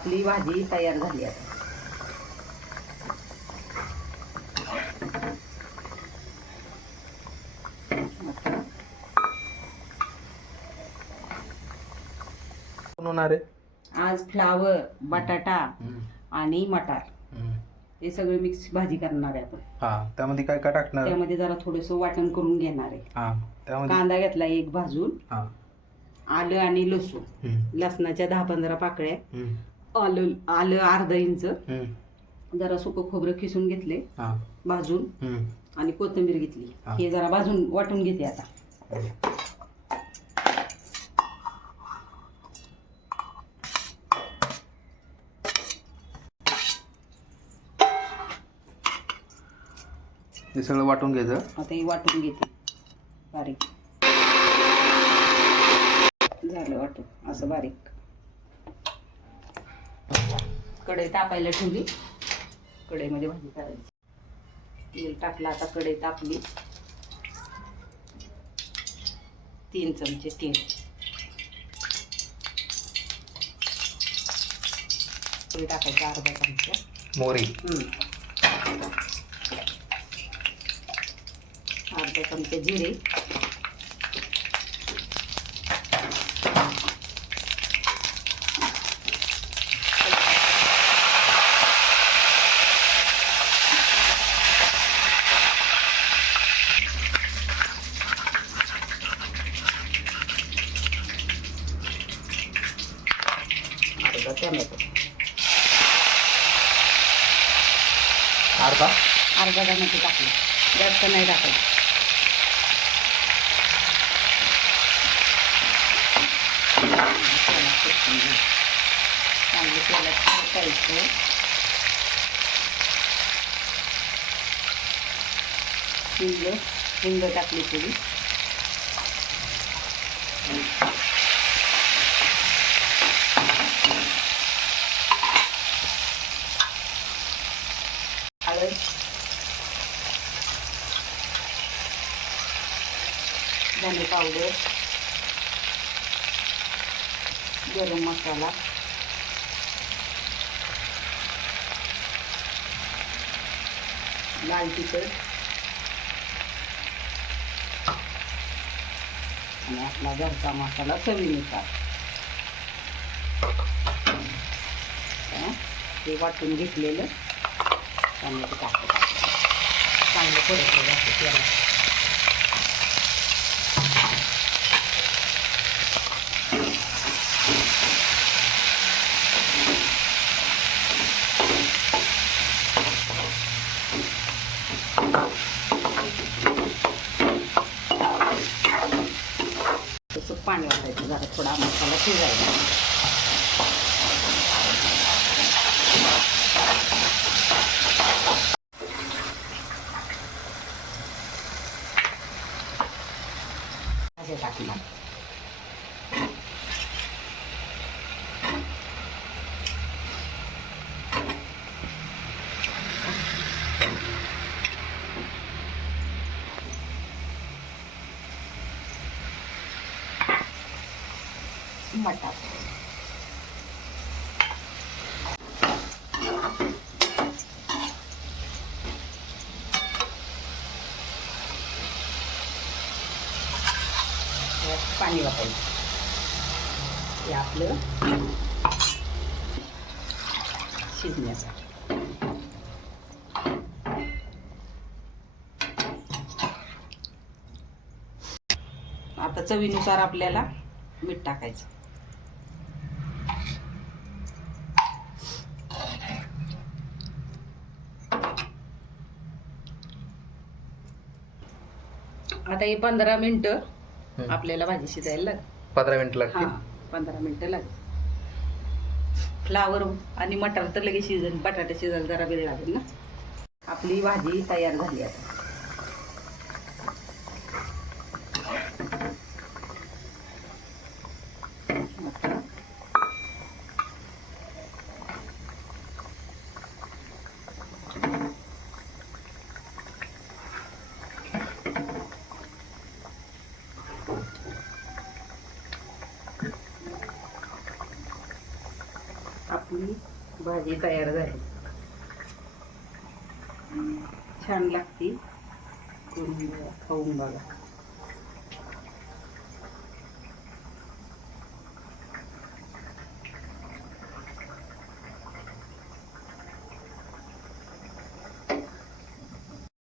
आपली भाजी तयार झाली आता. होणार आहे आज फ्लावर, बटाटा आणि मटार हे सगळे मिक्स भाजी करणार आहे आपण. हा, त्यामध्ये काय काय टाकणार? त्यामध्ये जरा थोडंसं वाटण करून घेणार आहे. हा, त्यामध्ये कांदा घेतला एक भाजून, हा, आलं आणि लसूण, लसणाच्या 10-15 पाकळ्या, आलं अर्धा इंच, जरा सुकं खोबरं खिसून घेतले भाजून, आणि कोथिंबीर घेतली. हे जरा भाजून वाटून घेते आता. हे सगळं वाटून घ्यायचं. आता हे वाटून घेते बारीक. झालं वाटून असं बारीक. कढई तापायला ठेवली. कढईमध्ये भाजी करायची. तेल टाकलं आता. कढई तापली. 3 चमचे तेल. तेल टाकायचं अर्धा चमचा. मोहरी अर्धा चमचा जिरे, अर्धा टोमॅटो, अर्धा टोमॅटो टाकला. जास्त नाही टाकायचं. चांगलं तेलात टाकायचं. हिंग टाकली थोडी. हळद, धने पावडर, गरम मसाला, लाल तिखट आणि आपला घरचा मसाला चवीनुसार. ते वाटून घेतलेलं टोमॅटो टाकायचं. चांगलं परतलं जातं त्याला. तसं पाणी वाटायचं. जरा थोडा मसाला शिजायचा. असे टाकणार. मटार, पाणी वापरायचं. हे आपलं शिजण्यासाठी. आता चवीनुसार आपल्याला मीठ टाकायचं. आता हे 15 मिनिटं आपल्याला भाजी शिजायला लागेल. 15 मिनिटं लागतील. 15 मिनिटं लागेल. फ्लावर आणि मटार तर लगेच शिजेल. बटाटा शिजायला जरा वेळ लागेल ना. आपली भाजी तयार झाली आता. आपली आपली भाजी तयार झाली. छान लागते, करून बघा, खाऊन बघा.